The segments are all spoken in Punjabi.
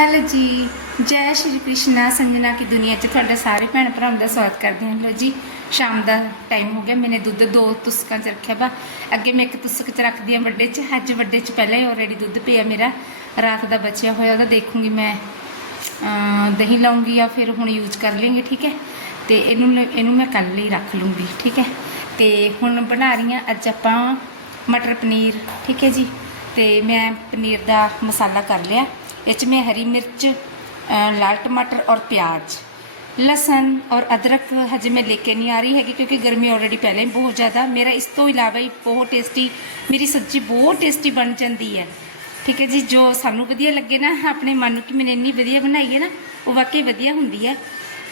ਹੈਲੋ ਜੀ, ਜੈ ਸ਼੍ਰੀ ਕ੍ਰਿਸ਼ਨਾ ਸੰਜਨਾ ਕੀ ਦੁਨੀਆ 'ਚ ਤੁਹਾਡਾ ਸਾਰੇ ਭੈਣ ਭਰਾਵਾਂ ਦਾ ਸਵਾਗਤ ਕਰਦੇ ਹਾਂ। ਲੋ ਜੀ, ਸ਼ਾਮ ਦਾ ਟਾਈਮ ਹੋ ਗਿਆ, ਮੈਨੇ ਦੁੱਧ ਦੋ ਤੁਸਕਾਂ 'ਚ ਰੱਖਿਆ ਵਾ। ਅੱਗੇ ਮੈਂ ਇੱਕ ਤੁਸਕ 'ਚ ਰੱਖਦੀ ਹਾਂ ਵੱਡੇ 'ਚ, ਅੱਜ ਵੱਡੇ 'ਚ ਪਹਿਲਾਂ ਹੀ ਆਲਰੇਡੀ ਦੁੱਧ ਪਿਆ ਮੇਰਾ। ਰਾਤ ਦਾ ਬਚਿਆ ਹੋਇਆ, ਉਹਦਾ ਦੇਖੂੰਗੀ ਮੈਂ ਦਹੀਂ ਲਾਉਂਗੀ ਜਾਂ ਫਿਰ ਹੁਣ ਯੂਜ਼ ਕਰ ਲਵਾਂਗੇ ਠੀਕ ਹੈ? ਤੇ ਇਹਨੂੰ ਇਹਨੂੰ ਮੈਂ ਕੱਲ੍ਹ ਲਈ ਰੱਖ ਲੂੰਗੀ, ਠੀਕ ਹੈ? ਤੇ ਹੁਣ ਬਣਾ ਰਹੀ ਹਾਂ, ਅੱਜ ਆਪਾਂ ਮਟਰ ਪਨੀਰ, ਠੀਕ ਹੈ ਜੀ? ਤੇ ਮੈਂ ਪਨੀਰ ਦਾ ਮਸਾਲਾ ਕਰ ਲਿਆ। ਇਹ 'ਚ ਮੈਂ ਹਰੀ ਮਿਰਚ ਅ, ਲਾਲ ਟਮਾਟਰ ਔਰ ਪਿਆਜ਼। ਲਸਣ ਔਰ ਅਦਰਕ ਹਜੇ ਮੈਂ ਲੈ ਕੇ ਨਹੀਂ ਆ ਰਹੀ ਹੈਗੀ ਕਿਉਂਕਿ ਗਰਮੀ ਆਲਰੇਡੀ ਪਹਿਲਾਂ ਹੀ ਬਹੁਤ ਜ਼ਿਆਦਾ। ਮੇਰਾ ਇਸ ਤੋਂ ਇਲਾਵਾ ਹੀ ਬਹੁਤ ਟੇਸਟੀ ਮੇਰੀ ਸਬਜ਼ੀ ਬਹੁਤ ਟੇਸਟੀ ਬਣ ਜਾਂਦੀ ਹੈ। ਠੀਕ ਹੈ ਜੀ ਜੋ ਸਾਨੂੰ ਵਧੀਆ ਲੱਗੇ ਨਾ ਆਪਣੇ ਮਨ ਨੂੰ ਕਿ ਮੈਨੇ ਇੰਨੀ ਵਧੀਆ ਬਣਾਈ ਹੈ ਨਾ ਉਹ ਵਾਕਈ ਵਧੀਆ ਹੁੰਦੀ ਹੈ।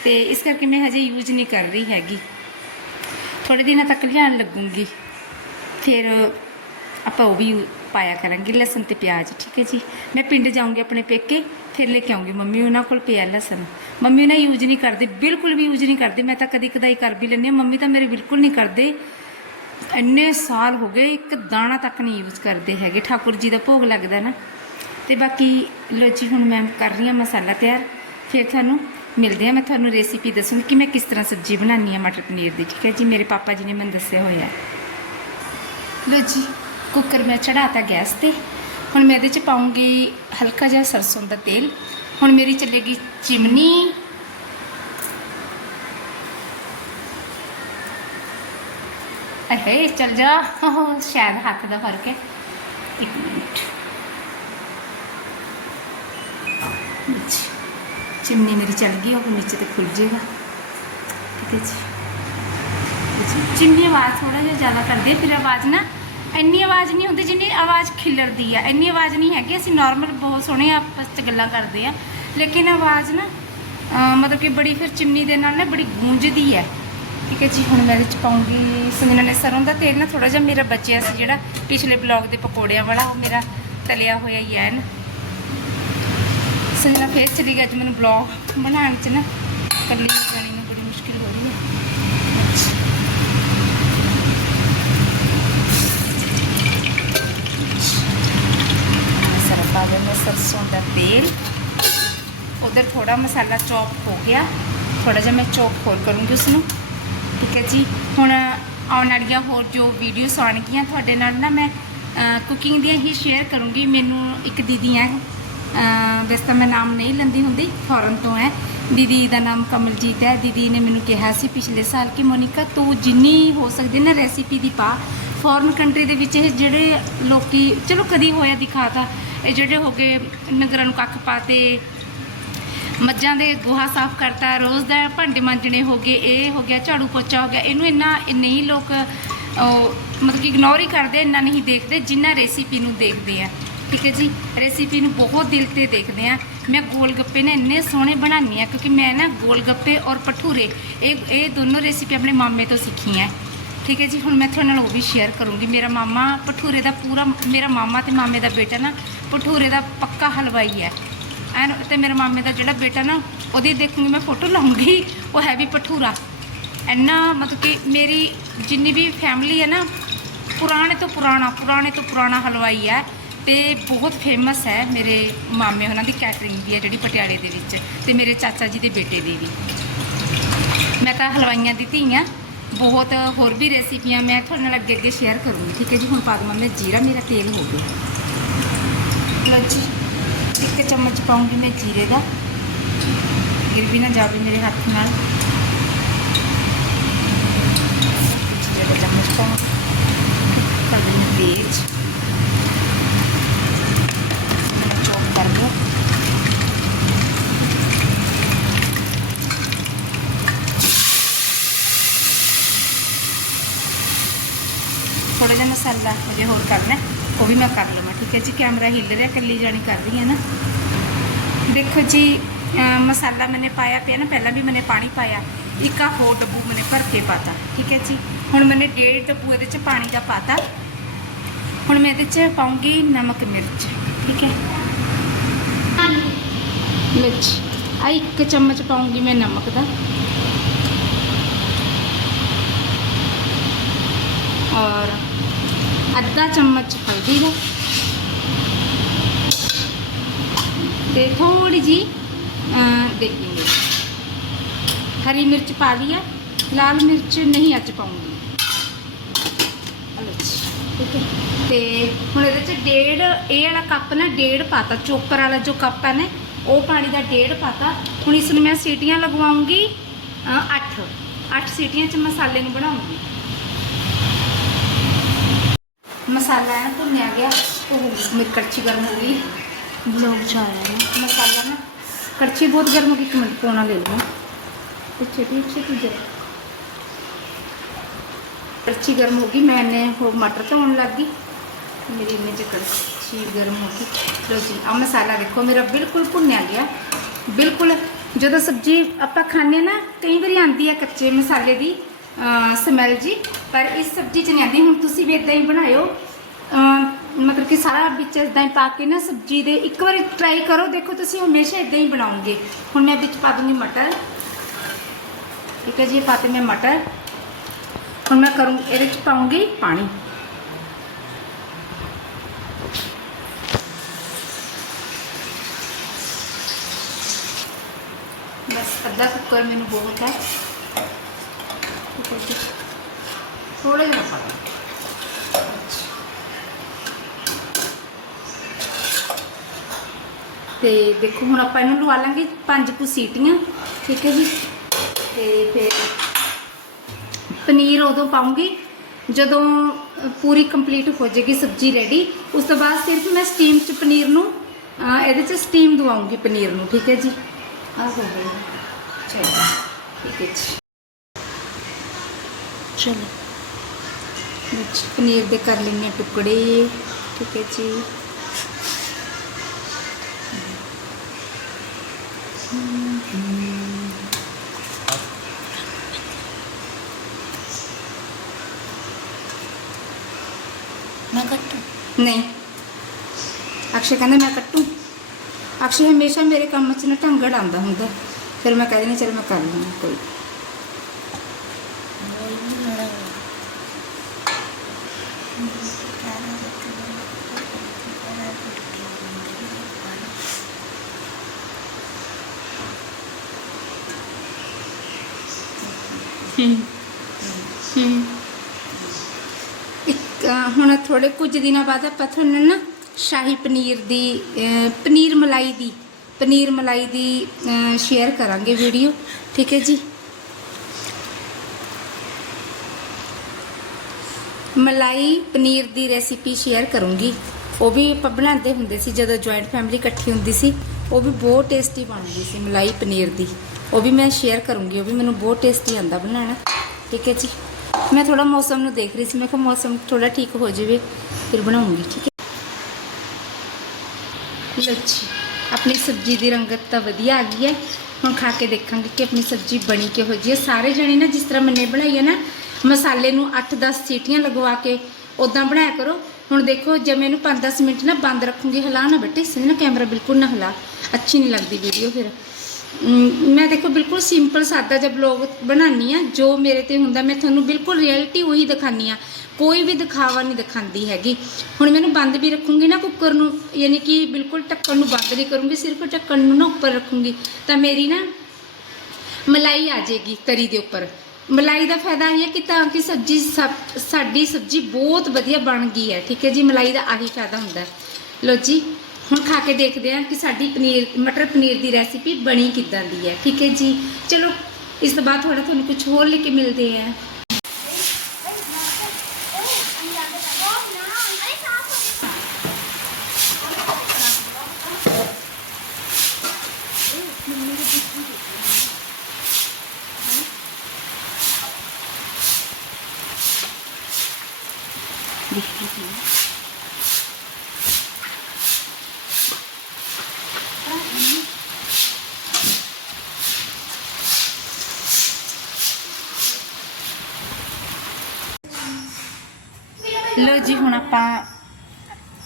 ਤੇ ਇਸ ਕਰਕੇ ਮੈਂ ਹਜੇ ਯੂਜ਼ ਨਹੀਂ ਕਰ ਰਹੀ ਹੈਗੀ। ਥੋੜੇ ਦਿਨਾਂ ਤੱਕ ਲਿਆਉਣ ਲੱਗੂੰਗੀ। ਫਿਰ ਆਪਾਂ ਉਹ ਵੀ ਪਾਇਆ ਕਰਾਂਗੀ ਲਸਣ ਤੇ ਪਿਆਜ਼, ਠੀਕ ਹੈ ਜੀ? ਮੈਂ ਪਿੰਡ ਜਾਊਂਗੀ ਆਪਣੇ ਪੇਕੇ, ਫਿਰ ਲੈ ਕੇ ਆਉਂਗੀ ਮੰਮੀ ਉਹਨਾਂ ਕੋਲ ਪਿਆ ਲਸਣ। ਮੰਮੀ ਨਾ ਯੂਜ਼ ਨਹੀਂ ਕਰਦੇ, ਬਿਲਕੁਲ ਵੀ ਯੂਜ਼ ਨਹੀਂ ਕਰਦੇ, ਮੈਂ ਤਾਂ ਕਦੀ ਕਦਾਈ ਕਰ ਵੀ ਲੈਂਦੀ ਹਾਂ, ਮੰਮੀ ਤਾਂ ਮੇਰੇ ਬਿਲਕੁਲ ਨਹੀਂ ਕਰਦੇ। ਇੰਨੇ ਸਾਲ ਹੋ ਗਏ, ਇੱਕ ਦਾਣਾ ਤੱਕ ਨਹੀਂ ਯੂਜ਼ ਕਰਦੇ ਹੈਗੇ, ਠਾਕੁਰ ਜੀ ਦਾ ਭੋਗ ਲੱਗਦਾ ਨਾ। ਤੇ ਬਾਕੀ ਲੋ ਜੀ, ਹੁਣ ਮੈਂ ਕਰ ਰਹੀ ਹਾਂ ਮਸਾਲਾ ਤਿਆਰ, ਫਿਰ ਤੁਹਾਨੂੰ ਮਿਲਦੇ ਆ ਮੈਂ ਤੁਹਾਨੂੰ ਰੈਸਿਪੀ ਦੱਸੂੰਗੀ ਕਿ ਮੈਂ ਕਿਸ ਤਰ੍ਹਾਂ ਸਬਜ਼ੀ ਬਣਾਉਣੀ ਹੈ ਮਟਰ ਪਨੀਰ ਦੀ, ਠੀਕ ਹੈ ਜੀ? ਮੇਰੇ ਪਾਪਾ ਜੀ ਨੇ ਮੈਨੂੰ ਦੱਸਿਆ ਹੋਇਆ ਹੈ। ਲੋ ਜੀ ਕੁੱਕਰ ਮੈਂ ਚੜਾਤਾ ਗੈਸ ਤੇ। ਹੁਣ ਮੈਂ ਇਹਦੇ ਚ ਪਾਉਂਗੀ ਹਲਕਾ ਜਿਹਾ ਸਰਸੋਂ ਦਾ ਤੇਲ। ਹੁਣ ਮੇਰੀ ਚੱਲੇਗੀ ਚਿਮਨੀ। ਅਹੇ, ਚੱਲ ਜਾ। ਸ਼ਾਇਦ ਹੱਥ ਦਾ ਫ਼ਰਕ ਹੈ। ਇੱਕ ਮਿੰਟ। ਚਿਮਨੀ ਮੇਰੀ ਚੱਲ ਗਈ, ਉਹ ਨੀਚੇ ਤੇ ਖੁੱਲ ਜੇਗਾ ਠੀਕ ਹੈ ਜੀ ਜੀ ਜਿੰਨੀ ਆਵਾਜ਼ ਥੋੜਾ ਜਿਹਾ ਜ਼ਿਆਦਾ ਕਰਦੇ ਫਿਰ ਆਵਾਜ਼ ਨਾ ਇੰਨੀ ਆਵਾਜ਼ ਨਹੀਂ ਹੁੰਦੀ ਜਿੰਨੀ ਆਵਾਜ਼ ਖਿਲਰਦੀ ਆ। ਇੰਨੀ ਆਵਾਜ਼ ਨਹੀਂ ਹੈਗੀ, ਅਸੀਂ ਨਾਰਮਲ ਬਹੁਤ ਸੋਹਣੇ ਆਪਸ 'ਚ ਗੱਲਾਂ ਕਰਦੇ ਆ। ਲੇਕਿਨ ਆਵਾਜ਼ ਨਾ, ਅਹ ਮਤਲਬ ਕਿ ਬੜੀ ਫਿਰ ਚਿਮਨੀ ਦੇ ਨਾਲ ਨਾ ਬੜੀ ਗੂੰਜਦੀ ਹੈ ਠੀਕ ਹੈ ਜੀ, ਹੁਣ ਮੈਂ ਇਹਦੇ ਚ ਪਾਉਂਗੀ ਸੰਜਨਾ ਨੇ ਸਰੋਂ ਦਾ ਤੇਲ ਨਾ ਥੋੜਾ ਜਿਹਾ ਮੇਰਾ ਬਚਿਆ ਸੀ ਜਿਹੜਾ ਪਿਛਲੇ ਬਲੌਗ ਦੇ ਪਕੌੜਿਆਂ ਵਾਲਾ, ਉਹ ਮੇਰਾ ਤਲਿਆ ਹੋਇਆ ਹੀ ਹੈ ਨਾ ਸੰਜਨਾ ਫੇਰ ਚਲੀ ਗਈ ਅੱਜ ਮੈਨੂੰ ਬਲੌਗ ਬਣਾਉਣ ਚ ਨਾ, ਇਕੱਲੀ ਜਾਣੀ ਨੂੰ ਬੜੀ ਮੁਸ਼ਕਿਲ ਹੋ ਰਹੀ ਹੈ ਸਾਰਾ ਪਾ ਦੇਣਾ ਸਰਸੋਂ ਦਾ ਉਧਰ ਥੋੜਾ ਮਸਾਲਾ ਚੌਪ ਹੋ ਗਿਆ ਥੋੜਾ ਜਿਹਾ ਮੈਂ ਚੌਪ ਹੋਰ ਕਰੂੰਗੀ ਉਸ ਨੂੰ ਠੀਕ ਹੈ ਜੀ ਹੁਣ ਆਉਣ ਵਾਲੀਆਂ ਹੋਰ ਜੋ ਵੀਡੀਓਸ ਆਉਣਗੀਆਂ ਤੁਹਾਡੇ ਨਾਲ ਨਾ ਮੈਂ ਕੁਕਿੰਗ ਦੀਆਂ ਹੀ ਸ਼ੇਅਰ ਕਰੂੰਗੀ ਮੈਨੂੰ ਇੱਕ ਦੀਦੀ ਹੈ ਅਹ ਵੈਸੇ ਤਾਂ ਮੈਂ ਨਾਮ ਨਹੀਂ ਲੈਂਦੀ ਹੁੰਦੀ ਫੋਰਨ ਤੋਂ ਹੈ ਦੀਦੀ ਦਾ ਨਾਮ ਕਮਲਜੀਤ ਹੈ ਦੀਦੀ ਨੇ ਮੈਨੂੰ ਕਿਹਾ ਸੀ ਪਿਛਲੇ ਸਾਲ ਕਿ ਮੋਨਿਕਾ ਤੂੰ ਜਿੰਨੀ ਹੋ ਸਕਦੀ ਨਾ ਰੈਸਿਪੀ ਦੀ ਪਾ ਫੋਰਨ ਕੰਟਰੀ ਦੇ ਵਿੱਚ ਇਹ ਜਿਹੜੇ ਲੋਕੀ, ਚਲੋ ਕਦੀ ਹੋਇਆ ਦਿਖਾਤਾ, ਇਹ ਜਿਹੜੇ ਹੋ ਗਏ ਨਗਰਾਂ ਨੂੰ ਕੱਖ ਪਾਤੇ, ਮੱਝਾਂ ਦੇ ਗੋਹਾ ਸਾਫ਼ ਕਰਤਾ, ਰੋਜ਼ ਦਾ ਭਾਂਡੇ ਮਾਂਜਣੇ ਹੋ ਗਏ, ਇਹ ਹੋ ਗਿਆ, ਝਾੜੂ ਪੋਚਾ ਹੋ ਗਿਆ, ਇਹਨੂੰ ਇੰਨਾ ਨਹੀਂ ਲੋਕ ਮਤਲਬ ਕਿ ਇਗਨੋਰ ਹੀ ਕਰਦੇ, ਇੰਨਾ ਨਹੀਂ ਦੇਖਦੇ, ਜਿੰਨਾ ਰੈਸਿਪੀ ਨੂੰ ਦੇਖਦੇ ਆ। ਠੀਕ ਹੈ ਜੀ? ਰੈਸਿਪੀ ਨੂੰ ਬਹੁਤ ਦਿਲ ਤੇ ਦੇਖਦੇ ਆ। ਮੈਂ ਗੋਲ ਗੱਪੇ ਨੇ ਇੰਨੇ ਸੋਹਣੇ ਬਣਾਉਂਦੀ ਆ, ਕਿਉਂਕਿ ਮੈਂ ਨਾ ਗੋਲ ਗੱਪੇ ਔਰ ਭਟੂਰੇ, ਇਹ ਇਹ ਦੋਨੋਂ ਰੈਸਿਪੀ ਆਪਣੇ ਮਾਮੇ ਤੋਂ ਸਿੱਖੀ ਸਿੱਖੀਆਂ। ਠੀਕ ਹੈ ਜੀ, ਹੁਣ ਮੈਂ ਤੁਹਾਡੇ ਨਾਲ ਉਹ ਵੀ ਸ਼ੇਅਰ ਕਰੂੰਗੀ। ਮੇਰਾ ਮਾਮਾ ਭਟੂਰੇ ਦਾ ਪੂਰਾ, ਮੇਰਾ ਮਾਮਾ ਤੇ ਮਾਮੇ ਦਾ ਬੇਟਾ ਨਾ ਭਟੂਰੇ ਦਾ ਪੱਕਾ ਹਲਵਾਈ ਹੈ। ਐਨ, ਤੇ ਮੇਰੇ ਮਾਮੇ ਦਾ ਜਿਹੜਾ ਬੇਟਾ ਨਾ, ਉਹਦੀ ਦੇਖੂੰਗੀ ਮੈਂ ਫੋਟੋ ਲਾਉਂਗੀ, ਉਹ ਹੈ ਵੀ ਭਟੂਰਾ ਇੰਨਾ ਮਤਲਬ ਕਿ ਮੇਰੀ ਜਿੰਨੀ ਵੀ ਫੈਮਿਲੀ ਹੈ ਨਾ, ਪੁਰਾਣੇ ਤੋਂ ਪੁਰਾਣਾ, ਪੁਰਾਣੇ ਤੋਂ ਪੁਰਾਣਾ ਹਲਵਾਈ ਹੈ ਤੇ ਬਹੁਤ ਫੇਮਸ ਹੈ ਮੇਰੇ ਮਾਮੇ ਉਹਨਾਂ ਦੀ ਕੈਟਰਿੰਗ ਵੀ ਹੈ ਜਿਹੜੀ ਪਟਿਆਲੇ ਦੇ ਵਿੱਚ ਤੇ ਮੇਰੇ ਚਾਚਾ ਜੀ ਦੇ ਬੇਟੇ ਦੀ ਵੀ। ਮੈਂ ਤਾਂ ਹਲਵਾਈਆਂ ਦੀ ਧੀ ਹਾਂ। ਬਹੁਤ ਹੋਰ ਵੀ ਰੈਸਿਪੀਆਂ ਮੈਂ ਤੁਹਾਡੇ ਨਾਲ ਅੱਗੇ ਅੱਗੇ ਸ਼ੇਅਰ ਕਰੂੰਗੀ, ਠੀਕ ਹੈ ਜੀ? ਹੁਣ ਪਾ ਦਵਾਂ ਮੈਂ ਜੀਰਾ, ਮੇਰਾ ਤੇਲ ਹੋ ਗਿਆ। ਲਓ ਜੀ, ਇੱਕ ਚਮਚ ਪਾਉਂਗੀ ਮੈਂ ਜੀਰੇ ਦਾ। ਗਿਰ ਵੀ ਨਾ ਜਾਵੇ ਮੇਰੇ ਹੱਥ ਨਾਲ। ਜੀਰੇ ਦਾ ਚਮਚ ਪਾਉਂ ਕਰ ਦਿੰਦੀ ਤੇਜ਼ ਮੈਂ ਚੌਪ ਕਰ ਦਿਓ ਥੋੜਾ ਜਿਹਾ ਮਸਾਲਾ ਜੇ ਹੋਰ ਕਰਨਾ ਉਹ ਵੀ ਮੈਂ ਕਰ ਲਵਾਂ, ਠੀਕ ਹੈ ਜੀ? ਕੈਮਰਾ ਹਿੱਲ ਰਿਹਾ, ਇਕੱਲੀ ਜਾਣੀ ਕਰ ਰਹੀ ਹੈ ਨਾ। ਦੇਖੋ ਜੀ ਮਸਾਲਾ ਮੈਨੇ ਪਾਇਆ ਪਿਆ ਨਾ, ਪਹਿਲਾਂ ਵੀ ਮੈਨੇ ਪਾਣੀ ਪਾਇਆ। ਇੱਕ ਆ ਹੋਰ ਡੱਬੂ ਮੈਨੇ ਭਰ ਕੇ ਪਾਤਾ, ਠੀਕ ਹੈ ਜੀ? ਹੁਣ ਮੈਨੇ ਡੇਢ ਡੱਬੂ ਇਹਦੇ ਚ ਪਾਣੀ ਦਾ ਪਾਤਾ। ਹੁਣ ਮੈਂ ਇਹਦੇ ਚ ਪਾਉਂਗੀ ਨਮਕ, ਮਿਰਚ, ਠੀਕ ਹੈ? ਮਿਰਚ। ਆ ਇੱਕ ਚਮਚ ਪਾਉਂਗੀ ਮੈਂ ਨਮਕ ਦਾ। ਔਰ ਅੱਧਾ ਚਮਚ ਹਲਦੀ ਦਾ ਤੇ ਥੋੜੀ ਜੀ ਦੇਖੀਏ ਹਰੀ ਮਿਰਚ ਪਾ ਲਈ ਆ। ਲਾਲ ਮਿਰਚ ਨਹੀਂ ਅੱਜ ਪਾਉਂਗੀ। ਠੀਕ ਹੈ। ਤੇ ਹੁਣ ਇਹਦੇ ਚ ਡੇਢ, ਇਹ ਵਾਲਾ ਕੱਪ ਨਾ ਡੇਢ ਪਾਤਾ, ਚੋਕਰ ਵਾਲਾ ਜੋ ਕੱਪ ਹੈ ਨਾ, ਉਹ ਪਾਣੀ ਦਾ ਡੇਢ ਪਾਤਾ। ਹੁਣ ਇਸ ਨੂੰ ਮੈਂ ਸੀਟੀਆਂ ਲਗਵਾਉਂਗੀ 8 8 ਸੀਟੀਆਂ ਚ ਮਸਾਲੇ ਨੂੰ ਬਣਾਉਂਗੀ। मसाला है भुनया गया तो मेरी कड़छी गर्म हो गई। लोग जा रहे हैं। मसाला ना कड़छी बहुत गर्म होगी गई मिनट ले लूँ। अच्छे ठीक तुझे कड़छी गर्म होगी मैंने हो मटर तो होने लग गई। मेरी इमेज कड़छी गर्म होगी लो जी आ मसाला देखो मेरा बिल्कुल भुनया गया बिल्कुल जो सब्ज़ी आप खाने ना कई बार आती है कच्चे मसाले की ਸਮੈਲ ਜੀ। ਪਰ ਇਸ ਸਬਜ਼ੀ 'ਚ ਨਹੀਂ ਆਉਂਦੀ। ਹੁਣ ਤੁਸੀਂ ਵੀ ਇਦਾਂ ਹੀ ਬਣਾਇਓ। ਮਤਲਬ ਕਿ ਸਾਰਾ ਵਿੱਚ ਇਦਾਂ ਹੀ ਪਾ ਕੇ ਨਾ ਸਬਜ਼ੀ ਦੇ ਇੱਕ ਵਾਰੀ ਟਰਾਈ ਕਰੋ। ਦੇਖੋ ਤੁਸੀਂ ਹਮੇਸ਼ਾ ਇਦਾਂ ਹੀ ਬਣਾਉਂਗੇ ਹੁਣ ਮੈਂ ਵਿੱਚ ਪਾ ਦੂੰਗੀ ਮਟਰ। ਠੀਕ ਹੈ ਜੀ, ਇਹ ਪਾਤੇ ਮੈਂ ਮਟਰ। ਹੁਣ ਮੈਂ ਕਰੂੰ ਇਹਦੇ 'ਚ ਪਾਉਂਗੀ ਪਾਣੀ। ਬਸ ਅੱਧਾ ਕੁੱਕਰ ਮੈਨੂੰ ਬਹੁਤ ਹੈ। ਥੋੜਾ ਜਿਹਾ ਪਾ ਤੇ ਦੇਖੋ ਹੁਣ ਆਪਾਂ ਇਹਨੂੰ ਲਵਾ ਲਾਂਗੇ ਪੰਜ ਕੁ ਸੀਟੀਆਂ, ਠੀਕ ਹੈ ਜੀ? ਤੇ ਫਿਰ ਪਨੀਰ ਉਦੋਂ ਪਾਉਂਗੀ, ਜਦੋਂ ਪੂਰੀ ਕੰਪਲੀਟ ਹੋ ਜਾਏਗੀ ਸਬਜ਼ੀ ਰੈਡੀ ਉਸ ਤੋਂ ਬਾਅਦ ਸਿਰਫ ਮੈਂ ਸਟੀਮ ਚ ਪਨੀਰ ਨੂੰ ਇਹਦੇ ਚ ਸਟੀਮ ਦਵਾਉਂਗੀ ਪਨੀਰ ਨੂੰ, ਠੀਕ ਹੈ ਜੀ? ਆ ਹੋ ਗਿਆ। ਚਲੋ, ਠੀਕ ਹੈ ਜੀ। ਚਲੋ। ਵਿੱਚ ਪਨੀਰ ਦੇ ਕਰ ਲੈਣੇ ਟੁਕੜੇ। ਠੀਕ ਹੈ ਜੀ। ਮੈਂ ਕੱਟੂ? ਨਹੀਂ। ਅਕਸ਼ੇ ਕਹਿੰਦਾ ਮੈਂ ਕੱਟੂ। ਅਕਸ਼ੇ ਹਮੇਸ਼ਾ ਮੇਰੇ ਕੰਮ 'ਚ ਨਾ ਢੰਗੜ ਆਂਦਾ ਹੁੰਦਾ। ਫਿਰ ਮੈਂ ਕਹਿੰਦੀ ਨਹੀਂ ਚਲ ਮੈਂ ਕਰ ਲਵਾਂ ਕੋਈ ਹੂੰ ਇੱਕ ਅ, ਹੁਣ ਥੋੜੇ ਕੁਝ ਦਿਨਾਂ ਬਾਅਦ ਆਪਾਂ ਤੁਹਾਨੂੰ ਨਾ ਸ਼ਾਹੀ ਪਨੀਰ ਦੀ ਅ, ਪਨੀਰ ਮਲਾਈ ਦੀ ਪਨੀਰ ਮਲਾਈ ਦੀ ਸ਼ੇਅਰ ਕਰਾਂਗੇ ਵੀਡੀਓ ਠੀਕ ਹੈ ਜੀ? ਮਲਾਈ ਪਨੀਰ ਦੀ ਰੈਸਿਪੀ ਸ਼ੇਅਰ ਕਰੂੰਗੀ। ਉਹ ਵੀ ਆਪਾਂ ਬਣਾਉਂਦੇ ਹੁੰਦੇ ਸੀ ਜਦੋਂ ਜੁਆਇੰਟ ਫੈਮਿਲੀ ਇਕੱਠੀ ਹੁੰਦੀ ਸੀ। ਉਹ ਵੀ ਬਹੁਤ ਟੇਸਟੀ ਬਣਦੀ ਸੀ ਮਲਾਈ ਪਨੀਰ ਦੀ। ਉਹ ਵੀ ਮੈਂ ਸ਼ੇਅਰ ਕਰੂੰਗੀ, ਉਹ ਵੀ ਮੈਨੂੰ ਬਹੁਤ ਟੇਸਟੀ ਆਂਦਾ ਬਣਾਉਣਾ। ਠੀਕ ਹੈ ਜੀ? ਮੈਂ ਥੋੜਾ ਮੌਸਮ ਨੂੰ ਦੇਖ ਰਹੀ ਸੀ, ਮੈਂ ਕਿਹਾ ਮੌਸਮ ਥੋੜਾ ਠੀਕ ਹੋ ਜਾਵੇ, ਫਿਰ ਬਣਾਉਂਗੀ, ਠੀਕ ਹੈ? ਲਓ ਆਪਣੀ ਸਬਜ਼ੀ ਦੀ ਰੰਗਤ ਤਾਂ ਵਧੀਆ ਆ ਗਈ ਹੈ। ਹੁਣ ਖਾ ਕੇ ਦੇਖਾਂਗੇ ਕਿ ਆਪਣੀ ਸਬਜ਼ੀ ਬਣੀ ਕਿਹੋ ਜਿਹੀ ਹੈ। ਸਾਰੇ ਜਣੇ ਨਾ ਜਿਸ ਤਰ੍ਹਾਂ ਮੈਨੇ ਬਣਾਈ ਹੈ ਨਾ ਮਸਾਲੇ ਨੂੰ 8-10 ਸੀਟੀਆਂ ਲਗਵਾ ਕੇ ਉਦਾਂ ਬਣਾਇਆ ਕਰੋ। ਹੁਣ ਦੇਖੋ, ਜੇ ਮੈਂ ਇਹਨੂੰ 5-10 ਮਿੰਟ ਨਾ ਬੰਦ ਰੱਖੂੰਗੀ, ਹਿਲਾ ਨਾ ਬੇਟੇ, ਇਸ ਨਾ ਕੈਮਰਾ ਬਿਲਕੁਲ ਨਾ ਹਿਲਾ। ਅੱਛੀ ਨਹੀਂ ਲੱਗਦੀ ਵੀਡੀਓ ਫਿਰ। ਮੈਂ ਦੇਖੋ, ਬਿਲਕੁਲ ਸਿੰਪਲ ਸਾਦਾ ਜਿਹਾ ਬਲੌਗ ਬਣਾਉਣੀ ਆ ਜੋ ਮੇਰੇ ਤੇ ਹੁੰਦਾ, ਮੈਂ ਤੁਹਾਨੂੰ ਬਿਲਕੁਲ ਰਿਐਲਿਟੀ ਉਹੀ ਦਿਖਾਨੀ ਆ ਕੋਈ ਵੀ ਦਿਖਾਵਾ ਨਹੀਂ ਦਿਖਾਉਂਦੀ ਹੈਗੀ। ਹੁਣ ਮੈਨੂੰ ਬੰਦ ਵੀ ਰੱਖੂੰਗੀ ਨਾ ਕੁੱਕਰ ਨੂੰ, ਯਾਨੀ ਕਿ ਬਿਲਕੁਲ ਢੱਕਣ ਨੂੰ ਬੰਦ ਨਹੀਂ ਕਰੂੰਗੀ, ਸਿਰਫ ਢੱਕਣ ਨੂੰ ਨਾ ਉੱਪਰ ਰੱਖੂੰਗੀ, ਤਾਂ ਮੇਰੀ ਨਾ ਮਲਾਈ ਆ ਜਾਏਗੀ ਤਰੀ ਦੇ ਉੱਪਰ। ਮਲਾਈ ਦਾ ਫਾਇਦਾ ਇਹ ਹੈ ਕਿ ਤਾਂ ਕਿ ਸਬਜ਼ੀ ਸਬ- ਸਾਡੀ ਸਬਜ਼ੀ ਬਹੁਤ ਵਧੀਆ ਬਣ ਗਈ ਹੈ, ਠੀਕ ਹੈ ਜੀ? ਮਲਾਈ ਦਾ ਆਹੀ ਫਾਇਦਾ ਹੁੰਦਾ ਹੈ। ਲੋ ਜੀ, ਹੁਣ ਖਾ ਕੇ ਦੇਖਦੇ ਹਾਂ ਕਿ ਸਾਡੀ ਪਨੀਰ, ਮਟਰ ਪਨੀਰ ਦੀ ਰੈਸਿਪੀ ਬਣੀ ਕਿੱਦਾਂ ਦੀ ਹੈ, ਠੀਕ ਹੈ ਜੀ? ਚਲੋ, ਇਸ ਤੋਂ ਬਾਅਦ ਥੋੜਾ ਤੁਹਾਨੂੰ ਕੁਝ ਹੋਰ ਲੈ ਕੇ ਮਿਲਦੇ ਆ ਲੋ ਜੀ, ਹੁਣ ਆਪਾਂ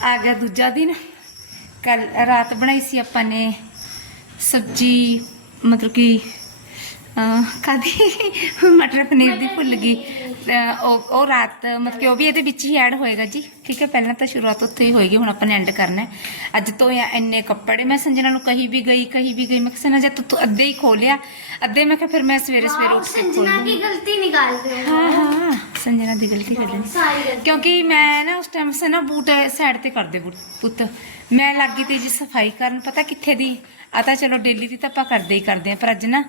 ਆ ਗਿਆ ਦੂਜਾ ਦਿਨ। ਕੱਲ ਰਾਤ ਬਣਾਈ ਸੀ ਆਪਾਂ ਨੇ ਸਬਜੀ, ਮਤਲਬ ਕਿ ਕਦੀ ਮਟਰ ਪਨੀਰ ਦੀ ਭੁੱਲ ਗਈ। ਉਹ ਉਹ ਰਾਤ ਮਤਲਬ ਕਿ ਉਹ ਵੀ ਇਹਦੇ ਵਿੱਚ ਹੀ ਐਡ ਹੋਏਗਾ ਜੀ। ਠੀਕ ਹੈ ਪਹਿਲਾਂ ਤਾਂ ਸ਼ੁਰੂਆਤ ਉੱਥੇ ਹੀ ਹੋਏਗੀ ਹੁਣ ਆਪਾਂ ਨੇ ਐਂਡ ਕਰਨਾ ਅੱਜ ਤੋਂ ਇੰਨੇ ਕੱਪੜੇ ਮੈਂ ਸੰਜਨਾ ਨੂੰ ਕਹੀ ਵੀ ਗਈ ਕਹੀ ਵੀ ਗਈ। ਮੈਂ ਕਿਹਾ ਨਾ ਜਦ ਤੂੰ ਅੱਧੇ ਹੀ ਖੋਲਿਆ ਅੱਧੇ ਮੈਂ ਕਿਹਾ ਫਿਰ ਮੈਂ ਸਵੇਰੇ ਸਵੇਰੇ ਉੱਠ ਕੇ ਖੋਲੂੰ ਸੰਜਨਾ ਦੀ ਗਲਤੀ ਨਿਕਾਲ ਦੇ ਹਾਂ ਹਾਂ ਸੰਜਨਾ ਦੀ ਗਲਤੀ ਕੱਢਣੀ ਕਿਉਂਕਿ ਮੈਂ ਨਾ ਉਸ ਟਾਈਮ ਸੇ ਨਾ ਬੂਟ ਸਾਈਡ ਤੇ ਕਰਦੇ ਪੁੱਤ। ਮੈਂ ਲੱਗੀ ਤੇ ਜੀ ਸਫ਼ਾਈ ਕਰਨ ਪਤਾ ਕਿੱਥੇ ਦੀ? ਆ ਤਾਂ ਚਲੋ ਡੇਲੀ ਦੀ ਤਾਂ ਆਪਾਂ ਕਰਦੇ ਹੀ ਕਰਦੇ ਆ ਪਰ ਅੱਜ ਨਾ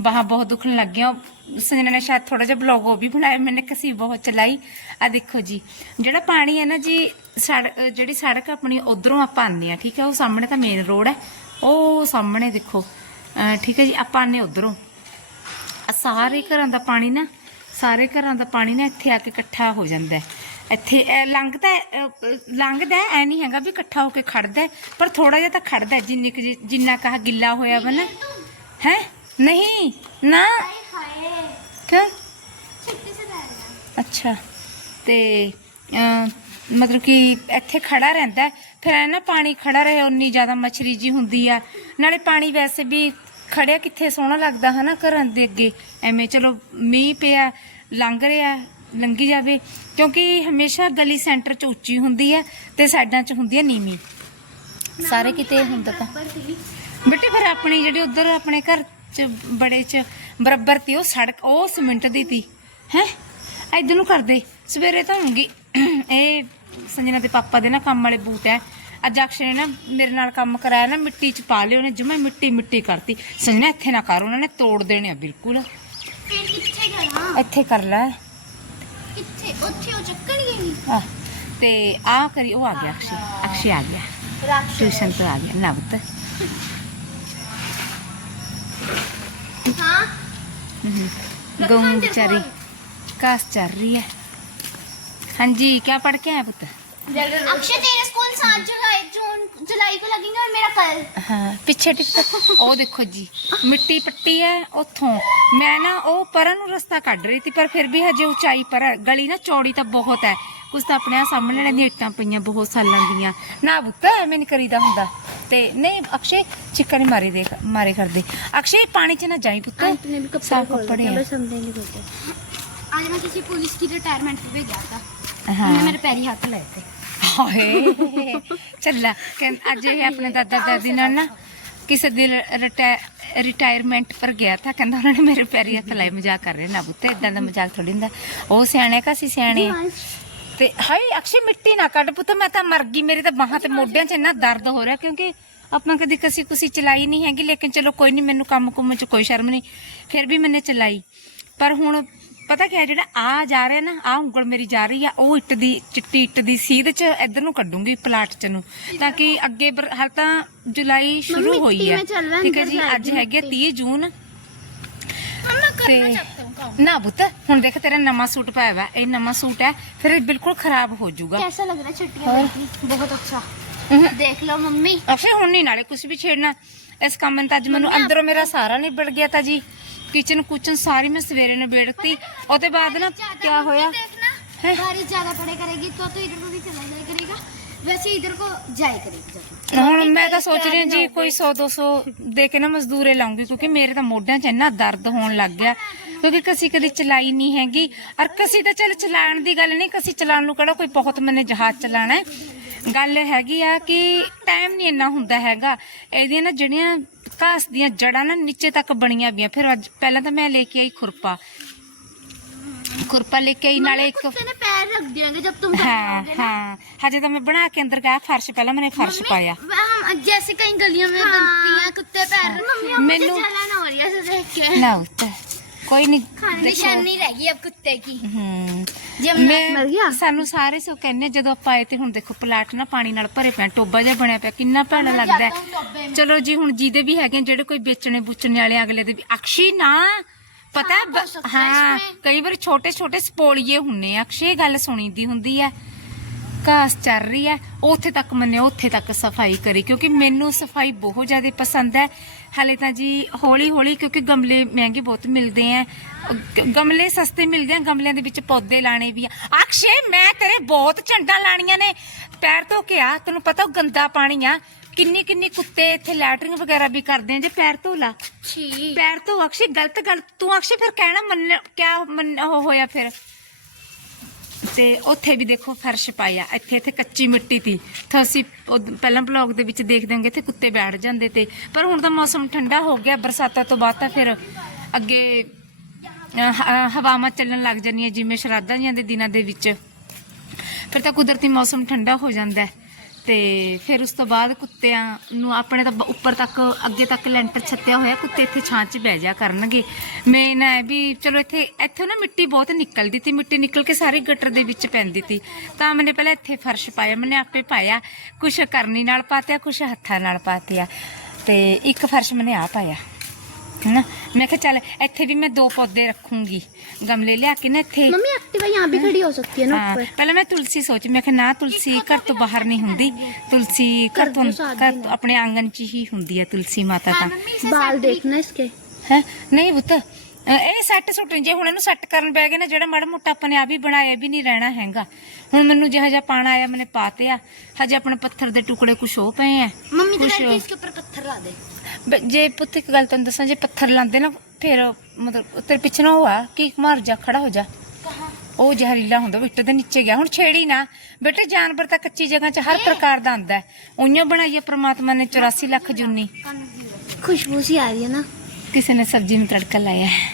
ਬਾਹਾਂ ਬਹੁਤ ਦੁਖਣ ਲੱਗ ਗਿਆ ਸੰਜਨਾ ਨੇ ਸ਼ਾਇਦ ਥੋੜਾ ਜਿਹਾ ਬਲੌਗ ਉਹ ਵੀ ਬਣਾਇਆ ਮੈਨੇ ਕਸੀ ਬਹੁਤ ਚਲਾਈ। ਆ ਦੇਖੋ ਜੀ ਜਿਹੜਾ ਪਾਣੀ ਹੈ ਨਾ ਜੀ ਸੜਕ ਜਿਹੜੀ ਸੜਕ ਆਪਣੀ ਉਧਰੋਂ ਆਪਾਂ ਆਉਂਦੇ ਆ ਠੀਕ ਹੈ ਉਹ ਸਾਹਮਣੇ ਤਾਂ ਮੇਨ ਰੋਡ ਹੈ। ਉਹ ਸਾਹਮਣੇ ਦੇਖੋ ਠੀਕ ਹੈ ਜੀ ਆਪਾਂ ਆਨੇ ਉਧਰੋਂ। ਸਾਰੇ ਘਰਾਂ ਦਾ ਪਾਣੀ ਨਾ ਸਾਰੇ ਘਰਾਂ ਦਾ ਪਾਣੀ ਨਾ ਇੱਥੇ ਆ ਕੇ ਇਕੱਠਾ ਹੋ ਜਾਂਦਾ ਹੈ। ਇੱਥੇ ਲੰਘਦਾ ਲੰਘਦਾ ਐ ਨਹੀਂ ਹੈਗਾ ਵੀ ਇਕੱਠਾ ਹੋ ਕੇ ਖੜਦਾ ਪਰ ਥੋੜਾ ਜਿਹਾ ਤਾਂ ਖੜਦਾ ਹੈ, ਜਿੰਨੀ ਕੁ ਜਿ- ਜਿੰਨਾ ਕਹਾ ਗਿੱਲਾ ਹੋਇਆ ਵਾ ਨਾ ਹੈ? ਨਹੀਂ ਨਾ हाय ਕਿਉਂ छुट्टी से डालना ਅੱਛਾ ਤੇ ਅਮ, ਮਤਲਬ ਕਿ ਇੱਥੇ ਖੜਾ ਰਹਿੰਦਾ ਹੈ। ਫਿਰ ਐ ਨਾ ਪਾਣੀ ਖੜਾ ਰਹੇ ਉਨੀ ਜ਼ਿਆਦਾ ਮੱਛਰੀ ਜੀ ਹੁੰਦੀ ਆ ਨਾਲੇ ਪਾਣੀ ਵੈਸੇ ਵੀ ਖੜਿਆ ਕਿੱਥੇ ਸੋਹਣਾ ਲੱਗਦਾ ਹਨਾ ਘਰਾਂ ਦੇ ਅੱਗੇ ਐਵੇਂ ਚਲੋ ਮੀਂਹ ਪਿਆ ਲੰਘ ਰਿਹਾ ਲੰਘੀ ਜਾਵੇ ਕਿਉਂਕਿ ਹਮੇਸ਼ਾ ਗਲੀ ਸੈਂਟਰ 'ਚ ਉੱਚੀ ਹੁੰਦੀ ਹੈ ਤੇ ਸਾਈਡਾਂ 'ਚ ਹੁੰਦੀ ਹੈ ਨੀਵੀਂ ਸਾਰੇ ਕਿਤੇ ਹੁੰਦਾ ਤਾਂ पर थी ਬੇਟੇ ਫਿਰ ਆਪਣੀ ਜਿਹੜੀ ਉਧਰ ਆਪਣੇ ਘਰ ਚ ਬੜੇ ਚ ਬਰਾਬਰ ਤੇ ਉਹ ਸੜਕ ਉਹ ਸਿਮਿੰਟ ਦੀ ਤੀ ਹੈ? ਇਧਰ ਨੂੰ ਕਰਦੇ ਸਵੇਰੇ ਧੋਉਂਗੀ ਇਹ ਸੰਜਨਾ ਦੇ ਪਾਪਾ ਦੇ ਨਾ ਕੰਮ ਵਾਲੇ ਬੂਟ ਹੈ ਅੱਜ ਅਕਸ਼ੇ ਨੇ ਨਾ ਮੇਰੇ ਨਾਲ ਕੰਮ ਕਰਾਇਆ ਨਾ ਮਿੱਟੀ ਚ ਪਾ ਲਿਓ ਉਹਨੇ ਜਿਵੇਂ ਮਿੱਟੀ ਮਿੱਟੀ ਕਰਤੀ। ਸੰਜਨਾ ਇੱਥੇ ਨਾ ਕਰ ਉਹਨਾਂ ਨੇ ਤੋੜ ਦੇਣੇ ਆ ਬਿਲਕੁਲ। ਇੱਥੇ ਕਰ ਲੈ। ਕਿੱਥੇ? ਉੱਥੇ ਉਹ ਚੱਕਣ ਗਈ? ਤੇ ਆ ਕਰੀ ਉਹ ਆ ਗਿਆ ਅਕਸ਼ੇ। ਅਕਸ਼ੇ ਆ ਗਿਆ। ਟਿਊਸ਼ਨ ਤੋਂ ਆ ਗਿਆ। ਨਾ ਪੁੱਤ। ਨਵਤ हाँ ਗਊ ਵਿਚਾਰੀ ਕਾਸ ਚੱਲ ਰਹੀ ਹੈ ਹਾਂਜੀ ਕੀ ਪੜ ਕੇ ਆਇਆ ਪੁੱਤ अक्षय तेरे स्कूल सात जुलाई जून जुलाई को लगेंगे और मेरा कल ਹਾਂ ਪਿੱਛੇ ਟਿਕ ਉਹ ਦੇਖੋ ਜੀ ਮਿੱਟੀ ਪੱਟੀ ਹੈ ਉੱਥੋਂ ਮੈਂ ਨਾ ਉਹ ਪਰਾਂ ਨੂੰ ਰਸਤਾ ਕੱਢ ਰਹੀ ਸੀ ਪਰ ਫਿਰ ਵੀ ਹਜੇ ਉਚਾਈ ਪਰ ਹੈ। ਗਲੀ ਨਾ ਚੌੜੀ ਤਾਂ ਬਹੁਤ ਹੈ ਕੁਛ ਤਾਂ ਆਪਣੇ ਆਹ ਸਾਹਮਣੇ ਵਾਲੀਆਂ ਦੀਆਂ ਇੱਟਾਂ ਪਈਆਂ ਬਹੁਤ ਸਾਲਾਂ ਦੀਆਂ ਨਾ ਪੁੱਤ ਐਵੇਂ ਨਹੀਂ ਕਰੀਦਾ ਹੁੰਦਾ ਤੇ ਨਹੀਂ ਅਕਸ਼ੇ ਚਿੱਕਾ ਨਹੀਂ ਮਾਰੀ ਦੇਖ ਮਾਰੇ ਕਰਦੇ ਅਕਸ਼ੇ ਪਾਣੀ 'ਚ ਨਾ ਜਾਈ ਪੁੱਤ ने भी ਸਾਫ਼ ਕੱਪੜੇ ਆ समझेंगे बोलते आज मैं किसी पुलिस की रिटायरमेंट पे गया था ਹਾਂ उन्होंने मेरे पैरी हाथ लाए थे ਹਾਏ ਚੱਲਾ ਕਹਿੰ ਅੱਜ ਇਹ ਆਪਣੇ ਦਾਦਾ ਦਾਦੀ ਨਾਲ ਨਾ ਕਿਸੇ ਦੀ ਰਿਟਾ- ਰਿਟਾਇਰਮੈਂਟ ਪਰ ਗਿਆ ਤਾਂ ਕਹਿੰਦਾ ਉਹਨਾਂ ਨੇ ਮੇਰੇ ਪੈਰੀ ਹੱਥ ਲਾਏ ਮਜ਼ਾਕ ਕਰ ਰਹੇ ਨਾ ਬੁੱਤੇ ਇਦਾਂ ਦਾ ਮਜ਼ਾਕ ਥੋੜੀ ਹੁੰਦਾ ਉਹ ਸਿਆਣੇ ਕਾ ਸੀ ਸਿਆਣੇ ਆ। ਤੇ ਹਾਏ ਅਕਸ਼ੇ ਮਿੱਟੀ ਨਾ ਕੱਢ ਪੁੱਤ ਮੈਂ ਤਾਂ ਮਰ ਗਈ ਮੇਰੇ ਤਾਂ ਬਾਹਾਂ ਤੇ ਮੋਢਿਆਂ 'ਚ ਇੰਨਾ ਦਰਦ ਹੋ ਰਿਹਾ ਕਿਉਂਕਿ ਆਪਾਂ ਕਦੀ ਕਸੀ ਕੁਸੀ ਚਲਾਈ ਨਹੀਂ ਹੈਗੀ ਲੇਕਿਨ ਚਲੋ ਕੋਈ ਨਹੀਂ ਮੈਨੂੰ ਕੰਮ ਕੁੰਮ 'ਚ ਕੋਈ ਸ਼ਰਮ ਨਹੀਂ ਫਿਰ ਵੀ ਮੈਨੇ ਚਲਾਈ। ਪਰ ਹੁਣ ਪਤਾ ਕੀ ਹੈ ਜਿਹੜਾ ਆ ਜਾ ਰਿਹਾ ਨਾ ਆ ਉਂਗਲ ਮੇਰੀ ਜਾ ਰਹੀ ਆ ਉਹ ਇੱਟ ਦੀ ਚਿੱਟੀ ਇੱਟ ਦੀ ਸੀਧ 'ਚ ਇੱਧਰ ਨੂੰ ਕੱਢੂੰਗੀ ਪਲਾਟ 'ਚ ਨੂੰ ਤਾਂ ਕਿ ਅੱਗੇ ਬਰ- ਹਾਲ ਤਾਂ ਜੁਲਾਈ ਸ਼ੁਰੂ ਹੋਈ ਹੈ ਠੀਕ ਹੈ ਜੀ ਅੱਜ ਹੈਗੇ 30 ਜੂਨ ਤੇ करना चाहता हूँ काम ਨਾ ਪੁੱਤ ਹੁਣ ਦੇਖ ਤੇਰਾ ਨਵਾਂ ਸੂਟ ਪਾਇਆ ਵਾ ਇਹ ਨਵਾਂ ਸੂਟ ਹੈ ਫਿਰ ਇਹ ਬਿਲਕੁਲ ਖਰਾਬ ਹੋ ਜਾਊਗਾ कैसा लग रहा है छुट्टियां और? बैठी? बहुत अच्छा ਹਮ। देख लो मम्मी ਅਫੇ ਹੁਣ ਨਹੀਂ ਨਾਲੇ ਕੁਝ ਵੀ ਛੇੜਨਾ ਇਸ ਕੰਮ ਨੇ ਤਾਂ ਅੱਜ ਮੈਨੂੰ ਅੰਦਰੋਂ ਮੇਰਾ ਸਾਰਾ ਨਿਬੜ ਗਿਆ ਤਾਂ ਜੀ ਕਿਚਨ ਕੁਚਨ ਸਾਰੀ ਮੈਂ ਸਵੇਰੇ ਨਿਬੇੜਤੀ ਉਹਦੇ ਬਾਅਦ ਨਾ ज्यादा ਕੀ ਹੋਇਆ देखना है? बारिश ज्यादा पड़े करेगी तो तो इधर को भी चला जाया करेगा वैसे इधर को जाए करेगी जब ਹੁਣ ਮੈਂ ਤਾਂ ਸੋਚ ਰਹੀ ਹਾਂ ਜੀ ਕੋਈ 100 200 ਦੇ ਕੇ ਨਾ ਮਜ਼ਦੂਰੇ ਲਾਉਂਗੀ ਕਿਉਂਕਿ ਮੇਰੇ ਤਾਂ ਮੋਢਿਆਂ 'ਚ ਇੰਨਾ ਦਰਦ ਹੋਣ ਲੱਗ ਗਿਆ क्योंकि कसी कभी चलाई नहीं हैगी और कसी तो चल चलाने गल नहीं कसी चलाने को कोई बहुत मैंने जहाज़ चलाना है गल हैगी कि टाइम नहीं इन्ना हों ना जड़िया घास दड़ा ना नीचे तक बनिया भी फिर अज पहला तो मैं लेके आई खुरपा खुरपा लेके आई ना एक हजे तो मैं बना के अंदर गया फर्श पाया जैसे ਕੋਈ ਨਹੀਂ ਨਿਸ਼ਾਨੀ ਰਹਿ ਗਈ ਅਬ ਕੁੱਤੇ ਕੀ ਹੂੰ। ਜੇ ਮਰ ਗਿਆ? ਸਾਨੂੰ ਸਾਰੇ ਸੋ ਕਹਿੰਨੇ ਜਦੋਂ ਆਪਾਂ ਆਏ ਤੇ ਹੁਣ ਦੇਖੋ ਪਲਾਟ ਨਾ ਪਾਣੀ ਨਾਲ ਭਰੇ ਪਿਆ ਟੋਬਾ ਜਿਹਾ ਬਣਿਆ ਪਿਆ ਕਿੰਨਾ ਭੈਣਾ ਲੱਗਦਾ ਚਲੋ ਜੀ ਹੁਣ ਜਿਹਦੇ ਵੀ ਹੈਗੇ ਜਿਹੜੇ ਕੋਈ ਵੇਚਣੇ ਬੁੱਚਣੇ ਵਾਲੇ ਅਗਲੇ ਦੇ ਵੀ। ਅਕਸ਼ੀ ਨਾ ਪਤਾ ਹਾਂ ਕਈ ਵਾਰ ਛੋਟੇ ਛੋਟੇ ਸਪੋਲੀਏ ਹੁੰਨੇ ਆ ਅਕਸ਼ੇ ਇਹ ਗੱਲ ਸੁਣੀਦੀ ਹੁੰਦੀ ਆ ਘਾਸ ਚੱਲ ਰਹੀ ਹੈ। ਉੱਥੇ ਤੱਕ ਮੰਨੇ ਉੱਥੇ ਤੱਕ ਸਫ਼ਾਈ ਕਰੀ ਕਿਉਂਕਿ ਮੈਨੂੰ ਸਫ਼ਾਈ ਬਹੁਤ ਜ਼ਿਆਦਾ ਪਸੰਦ ਹੈ। ਹਾਲੇ ਤਾਂ ਜੀ ਹੌਲੀ ਹੌਲੀ ਕਿਉਂਕਿ ਗਮਲੇ ਮਹਿੰਗੇ ਬਹੁਤ ਮਿਲਦੇ ਆ ਗਮਲੇ ਸਸਤੇ ਮਿਲਦੇ ਆ ਗਮਲਿਆਂ ਦੇ ਵਿੱਚ ਪੌਦੇ ਲਾਣੇ ਵੀ ਆ। ਅਕਸ਼ੇ ਮੈਂ ਤੇਰੇ ਬਹੁਤ ਝੰਡਾਂ ਲਾਣੀਆਂ ਨੇ। ਪੈਰ ਧੋ ਕੇ ਆ ਤੈਨੂੰ ਪਤਾ ਉਹ ਗੰਦਾ ਪਾਣੀ ਆ। ਕਿੰਨੀ ਕਿੰਨੀ ਕੁੱਤੇ ਇੱਥੇ ਲੈਟਰਿੰਗ ਵਗੈਰਾ ਵੀ ਕਰਦੇ ਆ ਜੇ ਪੈਰ ਧੋ ਲਾ। ਛੀ ਪੈਰ ਧੋ ਅਕਸ਼ੇ ਗਲਤ ਗੱਲ ਤੂੰ ਅਕਸ਼ੇ ਫਿਰ ਕਹਿਣਾ ਮੰਨ ਕਿਆ ਮੰਨ ਉਹ ਹੋਇਆ ਫਿਰ? ਤੇ ਉੱਥੇ ਵੀ ਦੇਖੋ ਫਰਸ਼ ਪਾਇਆ, ਇੱਥੇ ਇੱਥੇ ਕੱਚੀ ਮਿੱਟੀ ਤੀ। ਤਾਂ ਅਸੀਂ ਉਦ- ਪਹਿਲਾਂ ਬਲੌਗ ਦੇ ਵਿੱਚ ਦੇਖਦੇ ਹੋਗੇ ਇੱਥੇ ਕੁੱਤੇ ਬੈਠ ਜਾਂਦੇ ਤੇ। ਪਰ ਹੁਣ ਤਾਂ ਮੌਸਮ ਠੰਡਾ ਹੋ ਗਿਆ, ਬਰਸਾਤਾਂ ਤੋਂ ਬਾਅਦ ਤਾਂ ਫਿਰ ਅੱਗੇ ਹ- ਹਵਾਵਾਂ ਚੱਲਣ ਲੱਗ ਜਾਂਦੀਆਂ, ਜਿਵੇਂ ਸ਼ਰਾਧਾਂ ਜੀਆਂ ਦੇ ਦਿਨਾਂ ਦੇ ਵਿੱਚ। ਫਿਰ ਤਾਂ ਕੁਦਰਤੀ ਮੌਸਮ ਠੰਡਾ ਹੋ ਜਾਂਦਾ ਹੈ। ਤੇ ਫਿਰ ਉਸ ਤੋਂ ਬਾਅਦ ਕੁੱਤਿਆਂ ਨੂੰ ਆਪਣੇ ਤਾਂ ਉੱਪਰ ਤੱਕ, ਅੱਗੇ ਤੱਕ ਲੈਂਟਰ ਛੱਤਿਆ ਹੋਇਆ, ਕੁੱਤੇ ਇੱਥੇ ਛਾਂ 'ਚ ਬਹਿ ਜਾ ਕਰਨਗੇ। ਮੇਨ ਹੈ ਵੀ ਚਲੋ ਇੱਥੇ ਇੱਥੇ ਨਾ ਮਿੱਟੀ ਬਹੁਤ ਨਿਕਲਦੀ ਤੀ ਮਿੱਟੀ ਨਿਕਲ ਕੇ ਸਾਰੇ ਗਟਰ ਦੇ ਵਿੱਚ ਪੈਂਦੀ ਤੀ ਤਾਂ ਮੈਨੇ ਪਹਿਲਾਂ ਇੱਥੇ ਫਰਸ਼ ਪਾਇਆ, ਮੈਨੇ ਆਪੇ ਪਾਇਆ। ਕੁਛ ਕਰਨੀ ਨਾਲ ਪਾਤਿਆ, ਕੁਛ ਹੱਥਾਂ ਨਾਲ ਪਾਤਿਆ। ਤੇ ਇੱਕ ਫਰਸ਼ ਮੈਨੇ ਆ ਪਾਇਆ। ਹੈਨਾ ਮੈਂ ਕਿਹਾ ਚੱਲ ਇੱਥੇ ਵੀ ਮੈਂ ਦੋ ਪੌਦੇ ਰੱਖੂੰਗੀ ਗਮਲੇ ਲਿਆ ਕੇ ਨਾ ਇੱਥੇ मम्मी एक्टिवा यहाँ भी खड़ी हो सकती है ना ਹਾਂ ऊपर ਪਹਿਲਾਂ ਮੈਂ ਤੁਲਸੀ ਸੋਚੀ ਮੈਂ ਕਿਹਾ ਨਾ ਤੁਲਸੀ ਘਰ ਤੋਂ ਬਾਹਰ ਨਹੀਂ ਹੁੰਦੀ ਤੁਲਸੀ ਘਰ ਘਰ ਤੋਂ ਦੇ ਸਾਥ ਘਰ ਦੀ ਤੋਂ ਆਪਣੇ ਆਂਗਨ 'ਚ ਹੀ ਹੁੰਦੀ ਹੈ ਤੁਲਸੀ ਮਾਤਾ ਤਾਂ बाल देखना इसके ਹੈ ਨਹੀਂ ਪੁੱਤ ਅ, ਇਹ ਸੈੱਟ ਸੁੱਟ ਜੇ ਹੁਣ ਇਹਨੂੰ ਸੈੱਟ ਕਰਨ ਬੈ ਗਏ ਨਾ ਜਿਹੜਾ ਮਾੜਾ ਮੋਟਾ ਆਪਾਂ ਨੇ ਆ ਵੀ ਬਣਾਇਆ ਵੀ ਨਹੀਂ ਰਹਿਣਾ ਹੈਗਾ ਹੁਣ ਮੈਨੂੰ ਜਿਹਾ ਜਿਹਾ ਪਾਣਾ ਆਇਆ ਮੈਨੇ ਪਾਤੇ ਆ ਹਜੇ ਆਪਣੇ ਪੱਥਰ ਦੇ ਟੁਕੜੇ ਕੁਛ ਹੋ ਪਏ ਆ मम्मी तो कुछ- कहती है इसके ऊपर पत्थर ला दे ਬ- ਜੇ ਪੁੱਤ ਇੱਕ ਗੱਲ ਤੈਨੂੰ ਦੱਸਾਂ ਜੇ ਪੱਥਰ ਲਾਂਦੇ ਨਾ ਫਿਰ ਮਤਲਬ ਤੇਰੇ ਪਿੱਛੇ ਨਾ ਹੋਆ ਕਿ ਮਾਰ ਜਾ ਖੜਾ ਹੋ ਜਾ ਉਹ ਜ਼ਹਿਰੀਲਾ ਹੁੰਦਾ ਵਿੱਟ ਦੇ ਨੀਚੇ ਗਿਆ ਹੁਣ ਛੇੜੀ ਨਾ ਬੇਟੇ ਜਾਨਵਰ ਤਾਂ ਕੱਚੀ ਜਗ੍ਹਾ 'ਚ ਹਰ ਪ੍ਰਕਾਰ ਦਾ ਆਂਦਾ ਉਈਓ ਬਣਾਈ ਹੈ ਪ੍ਰਮਾਤਮਾ ਨੇ 84 ਲੱਖ ਜੁਨੀ खुशबू सी आ रही है ना ਕਿਸੇ ਨੇ ਸਬਜ਼ੀ ਨੂੰ ਤੜਕਾ ਲਾਇਆ ਹੈ।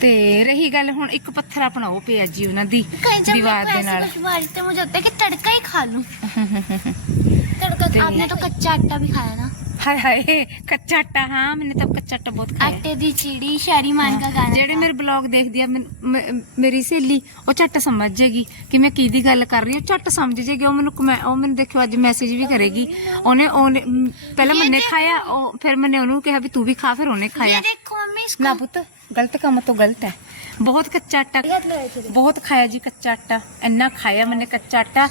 ਤੇ ਰਹੀ ਗੱਲ ਹੁਣ ਇੱਕ ਪੱਥਰ ਆਪਣਾ ਉਹ ਪਿਆ ਜੀ ਉਹਨਾਂ ਦੀ कहीं जब ਦੀਵਾਰ मेरे को ਦੇ ऐसी ਨਾਲ खुशबू आ रही थी मुझे होता है कि तड़का ही खा लूं तड़का ते- आपने तो कच्चा आटा भी खाया ना हाय हाय कच्चा आटा हाँ मैंने तब कच्चा आटा बहुत खाया आटे दी चीड़ी शायरी मान का गाना ਜਿਹੜੇ ਮੇਰੇ ਬਲੌਗ ਦੇਖਦੀ ਆ ਮੇਰੀ ਸਹੇਲੀ ਉਹ ਝੱਟ ਸਮਝ ਜੇਗੀ ਕਿ ਮੈਂ ਕਿਹਦੀ ਗੱਲ ਕਰ ਰਹੀ ਹਾਂ ਝੱਟ ਸਮਝ ਜੇਗੀ ਉਹ ਮੈਨੂੰ ਕਮੈ- ਉਹ ਮੈਨੂੰ ਦੇਖਿਓ ਅੱਜ ਮੈਸੇਜ ਵੀ ਕਰੇਗੀ। ਉਹਨੇ ਉਹਨੇ ਪਹਿਲਾਂ ਮੈਨੇ ਖਾਇਆ ਉਹ ਫਿਰ ਮੈਨੇ ਉਹਨੂੰ ਕਿਹਾ ਵੀ ਤੂੰ ਵੀ ਖਾ ਫਿਰ ਉਹਨੇ ਖਾਇਆ। देखो ਨਾ ਪੁੱਤ ਗਲਤ ਕੰਮ ਤੋਂ ਗਲਤ ਹੈ। ਬਹੁਤ ਕੱਚਾ ਆਟਾ ਬਹੁਤ ਖਾਇਆ ਜੀ ਕੱਚਾ ਆਟਾ ਇੰਨਾ ਖਾਇਆ ਮੈਨੇ ਕੱਚਾ ਆਟਾ।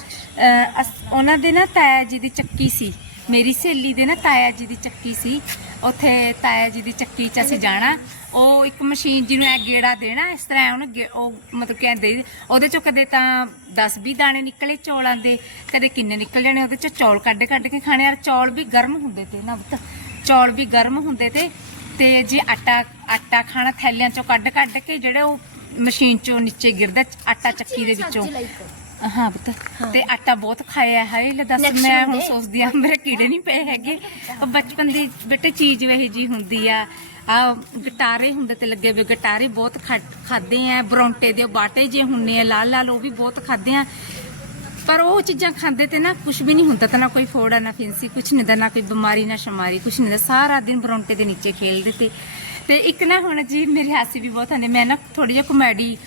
ਉਹਨਾਂ ਦੇ ਨਾ ਤਾਇਆ ਜੀ ਦੀ ਚੱਕੀ ਸੀ। ਮੇਰੀ ਸਹੇਲੀ ਦੇ ਨਾ ਤਾਇਆ ਜੀ ਦੀ ਚੱਕੀ ਸੀ। ਉੱਥੇ ਤਾਇਆ ਜੀ ਦੀ ਚੱਕੀ 'ਚ ਅਸੀਂ ਜਾਣਾ। ਉਹ ਇੱਕ ਮਸ਼ੀਨ ਜਿਹਨੂੰ ਐ ਗੇੜਾ ਦੇਣਾ ਇਸ ਤਰ੍ਹਾਂ ਉਹਨੂੰ ਗੇ- ਉਹ ਮਤਲਬ ਕਹਿੰਦੇ ਉਹਦੇ ਚੋਂ ਕਦੇ ਤਾਂ 10 20 ਦਾਣੇ ਨਿਕਲੇ ਚੌਲਾਂ ਦੇ ਕਦੇ ਕਿੰਨੇ ਨਿਕਲ ਜਾਣੇ ਉਹਦੇ ਚੋਂ ਚੌਲ ਕੱਢ ਕੱਢ ਕੇ ਖਾਣੇ। ਯਾਰ ਚੌਲ ਵੀ ਗਰਮ ਹੁੰਦੇ ਤੇ ਨਾ ਪੁੱਤ। ਚੌਲ ਵੀ ਗਰਮ ਹੁੰਦੇ ਤੇ ਤੇ ਜੇ ਆਟਾ ਆਟਾ ਖਾਣਾ ਥੈਲਿਆਂ ਚੋਂ ਕੱਢ ਕੱਢ ਕੇ ਜਿਹੜੇ ਉਹ ਮਸ਼ੀਨ ਚੋਂ ਨੀਚੇ ਗਿਰਦਾ ਆਟਾ ਚੱਕੀ ਦੇ ਵਿੱਚੋਂ। ਹਾਂ ਪੁੱਤ। ਤੇ ਆਟਾ ਬਹੁਤ ਖਾਇਆ ਹੈ ਲੈ ਦੱਸ ਮੈਂ ਹੁਣ। ਸੋਚਦੀ ਆ ਮੇਰੇ ਕੀੜੇ ਨਹੀਂ ਪਏ ਹੈਗੇ। ਉਹ ਬਚਪਨ ਦੀ ਬੇਟੇ ਚੀਜ਼ ਵਹੀ ਜੀ ਹੁੰਦੀ ਆ। ਆ ਗਟਾਰੇ ਹੁੰਦੇ ਤੇ ਲੱਗੇ ਵੇ ਗਟਾਰੇ ਬਹੁਤ ਖਾਦੇ ਆ ਬਰੌਂਟੇ ਦੇ ਬਾਟੇ ਜੇ ਹੁੰਨੇ ਆ ਲਾਲ ਲਾਲ ਉਹ ਵੀ ਬਹੁਤ ਖਾਦੇ ਆ। ਪਰ ਉਹ ਚੀਜ਼ਾਂ ਖਾਂਦੇ ਤੇ ਨਾ ਕੁਝ ਵੀ ਨਹੀਂ ਹੁੰਦਾ ਤਾਂ ਨਾ ਕੋਈ ਫੋੜਾ ਨਾ ਫਿੰਸੀ ਕੁਝ ਨਹੀਂ ਦਾ ਨਾ ਕੋਈ ਬਿਮਾਰੀ ਨਾ ਸ਼ਮਾਰੀ ਕੁਝ ਨਹੀਂ ਦਾ ਸਾਰਾ ਦਿਨ ਬਰੌਂਟੇ ਦੇ ਨੀਚੇ ਖੇਲਦੇ ਤੇ। ਤੇ ਇੱਕ ਨਾ ਹੁਣ ਜੀ ਮੇਰੀ ਹਾਸੀ ਵੀ ਬਹੁਤ ਆਉਂਦੀ। ਮੈਂ ਨਾ ਥੋੜੀ ਜਿਹੀ ਕਮੇਡੀ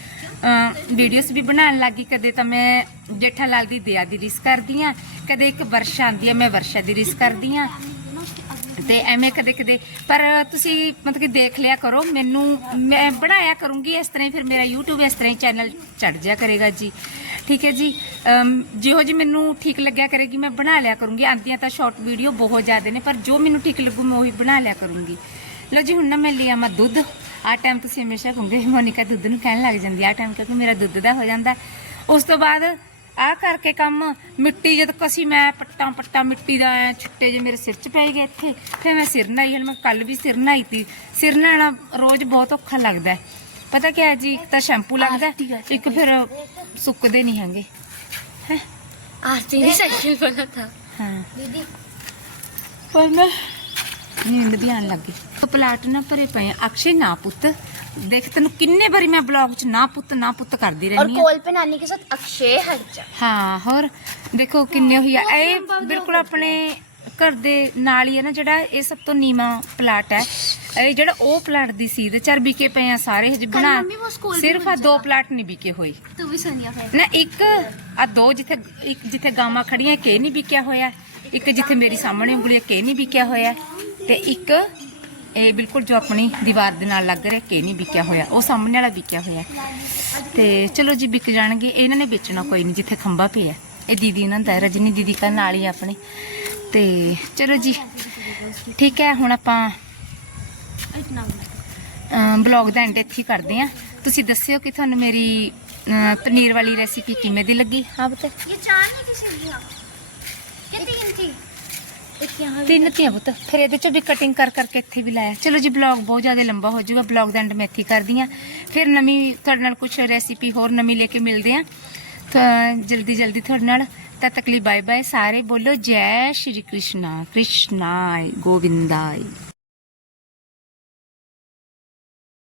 ਵੀਡੀਓਜ਼ ਵੀ ਬਣਾਉਣ ਲੱਗੀ। ਕਦੇ ਤਾਂ ਮੈਂ ਜੇਠਾ ਲਾਲ ਦੀ ਦਇਆ ਦੀ ਰਿਸ ਕਰਦੀ ਆ ਕਦੇ ਇੱਕ ਵਰਸ਼ਾ ਆਉਂਦੀ ਆ ਮੈਂ ਵਰਸ਼ਾ ਦੀ ਰਿਸ ਕਰਦੀ ਆ ਤੇ ਐਵੇਂ ਕਦੇ ਕਦੇ। ਪਰ ਤੁਸੀਂ ਮਤਲਬ ਕਿ ਦੇਖ ਲਿਆ ਕਰੋ, ਮੈਨੂੰ ਮੈਂ ਬਣਾਇਆ ਕਰੂੰਗੀ ਇਸ ਤਰ੍ਹਾਂ ਹੀ, ਫਿਰ ਮੇਰਾ YouTube ਇਸ ਤਰ੍ਹਾਂ ਹੀ ਚੈਨਲ ਚੜ ਜਾਇਆ ਕਰੇਗਾ ਜੀ। ਠੀਕ ਹੈ ਜੀ? ਜਿਹੋ ਜੀ ਮੈਨੂੰ ਠੀਕ ਲੱਗਿਆ ਕਰੇਗੀ, ਮੈਂ ਬਣਾ ਲਿਆ ਕਰੂੰਗੀ। ਆਂਦੀਆਂ ਤਾਂ ਸ਼ਾਰਟ ਵੀਡੀਓ ਬਹੁਤ ਜ਼ਿਆਦਾ ਨੇ, ਪਰ ਜੋ ਮੈਨੂੰ ਠੀਕ ਲੱਗੂ, ਮੈਂ ਉਹੀ ਬਣਾ ਲਿਆ ਕਰੂੰਗੀ। ਲਓ ਜੀ, ਹੁਣ ਨਾ ਮੈਂ ਲਿਆ ਮੈਂ ਦੁੱਧ। ਆ ਟਾਈਮ ਤੁਸੀਂ ਹਮੇਸ਼ਾ ਕਹੋਗੇ ਮੋਨਿਕਾ ਦੁੱਧ ਨੂੰ ਕਹਿਣ ਲੱਗ ਜਾਂਦੀ ਆ ਟਾਈਮ ਕਿਉਂਕਿ ਮੇਰਾ ਦੁੱਧ ਦਾ ਹੋ ਜਾਂਦਾ। ਉਸ ਤੋਂ ਬਾਅਦ ਆ ਕਰਕੇ ਕੰਮ ਮਿੱਟੀ ਜਦ ਕਸੀ ਮੈਂ ਪੱਟਾਂ ਪੱਟਾਂ ਮਿੱਟੀ ਦਾ ਐ ਛੁੱਟੇ ਜੇ ਮੇਰੇ ਸਿਰ 'ਚ ਪੈ ਗਏ ਇੱਥੇ। ਫਿਰ ਮੈਂ ਸਿਰ ਨਹਾਈ ਹਲ ਮੈਂ ਕੱਲ ਵੀ ਸਿਰ ਨਹਾਈ ਤੀ। ਸਿਰ ਨਹਾਣਾ ਰੋਜ਼ ਬਹੁਤ ਔਖਾ ਲੱਗਦਾ। ਹੈ ਪਤਾ ਕੀ ਹੈ ਜੀ ਇੱਕ ਤਾਂ ਸ਼ੈਂਪੂ ਲੱਗਦਾ ਇੱਕ ਫਿਰ ਸੁੱਕਦੇ ਨਹੀਂ ਹੈਗੇ। ਹੈ? ਆਰਤੀ ਦੀ ਸਾਈਕਲ ਬਣਾ ਹਾਂ। ਦੀਦੀ। ਪਰ ਮੈਂ ਨੀਂਦ ਵੀ ਆਣ ਲੱਗੀ ਪਲਾਟ ਨਾ ਭਰੇ ਪਏ ਆ। ਅਕਸ਼ੇ ਨਾ ਪੁੱਤ ਦੇਖ ਤੈਨੂੰ ਕਿੰਨੇ ਵਾਰੀ ਮੈਂ ਬਲੌਗ 'ਚ ਨਾ ਪੁੱਤ ਨਾ ਪੁੱਤ ਕਰਦੀ और ਰਹਿੰਦੀ ਆ कोल पे नानी के साथ अक्षय हर्जा ਹਾਂ ਹੋਰ ਦੇਖੋ ਕਿੰਨੇ ਹੋਈ ਆ ਇਹ ਬਿਲਕੁਲ ਆਪਣੇ ਘਰ ਦੇ ਨਾਲ ਹੀ ਹੈ ਨਾ ਜਿਹੜਾ ਇਹ ਸਭ ਤੋਂ ਨੀਵਾ ਪਲਾਟ ਹੈ ਇਹ ਜਿਹੜਾ ਉਹ ਪਲਾਟ ਦੀ ਸੀ ਤੇ ਚਾਰ ਵਿਕੇ ਪਏ ਆ ਸਾਰੇ ਹਜੇ ਬਣਾ ਮੰਮੀ ਉਹ ਸਕੂਲ ਵੀ ਸਿਰਫ ਆ ਦੋ ਪਲਾਟ ਨਹੀਂ ਵਿਕੇ ਹੋਈ तू भी सुनिया फिर ਨਾ ਇੱਕ ਆ ਦੋ ਜਿੱਥੇ ਇੱਕ ਜਿੱਥੇ ਗਾਵਾਂ ਖੜੀਆਂ ਕੇ ਨਹੀਂ ਵਿਕਿਆ ਹੋਇਆ ਇੱਕ ਜਿੱਥੇ ਮੇਰੀ ਸਾਹਮਣੇ ਉਂਗਲੀ ਕੇ ਨਹੀਂ ਵਿਕਿਆ ਹੋਇਆ ਤੇ ਇੱਕ, ਇਹ ਬਿਲਕੁਲ ਜੋ ਆਪਣੀ ਦੀਵਾਰ ਦੇ ਨਾਲ ਲੱਗ ਰਿਹਾ, ਕਿ ਨਹੀਂ ਵਿਕਿਆ ਹੋਇਆ, ਉਹ ਸਾਹਮਣੇ ਵਾਲਾ ਵਿਕਿਆ ਹੋਇਆ। ਤੇ ਚਲੋ ਜੀ, ਵਿਕ ਜਾਣਗੇ। ਇਹਨਾਂ ਨੇ ਵੇਚਣਾ ਕੋਈ ਨਹੀਂ, ਜਿੱਥੇ ਖੰਭਾ ਪਿਆ। ਇਹ ਦੀਦੀ ਇਹਨਾਂ ਦਾ, ਰਜਨੀ ਦੀਦੀ ਦਾ ਨਾਲ ਹੀ ਆਪਣੀ। ਤੇ ਚਲੋ ਜੀ, ਠੀਕ ਹੈ, ਹੁਣ ਆਪਾਂ ਬਲੌਗ ਦਾ ਐਂਡ ਇੱਥੇ ਕਰਦੇ ਆ ਤੁਸੀਂ ਦੱਸਿਓ ਕਿ ਤੁਹਾਨੂੰ ਮੇਰੀ ਪਨੀਰ ਵਾਲੀ ਰੈਸਿਪੀ ਕਿਵੇਂ ਦੀ ਲੱਗੀ? ਹਾਂ ਬਤਾ ਇਹ ਚਾਰ ਨਹੀਂ ਕਿਸੇ ਦੀ ਆ। ਕਿ ਤਿੰਨ ਸੀ ਤਿੰਨ ਧੀਆਂ ਪੁੱਤ। ਫਿਰ ਇਹਦੇ ਚੋਂ ਵੀ ਕਟਿੰਗ ਕਰ ਕਰਕੇ ਇੱਥੇ ਵੀ ਲਾਇਆ। ਚਲੋ ਜੀ ਬਲੌਗ ਬਹੁਤ ਜ਼ਿਆਦਾ ਲੰਬਾ ਹੋ ਜਾਊਗਾ। ਬਲੌਗ ਦਾ ਐਂਡ ਮੈਂ ਇੱਥੇ ਹੀ ਕਰਦੀ ਆ ਫਿਰ ਨਵੀਂ ਤੁਹਾਡੇ ਨਾਲ ਕੁਝ ਰੈਸਿਪੀ ਹੋਰ ਨਵੀਂ ਲੈ ਕੇ ਮਿਲਦੇ ਆ ਤਾਂ ਜਲਦੀ ਜਲਦੀ ਤੁਹਾਡੇ ਨਾਲ। ਤਦ ਤੱਕ ਲਈ ਬਾਏ ਬਾਏ ਸਾਰੇ ਬੋਲੋ। ਜੈ ਸ਼੍ਰੀ ਕ੍ਰਿਸ਼ਨਾ। ਕ੍ਰਿਸ਼ਨਾਏ ਗੋਵਿੰਦਾਏ।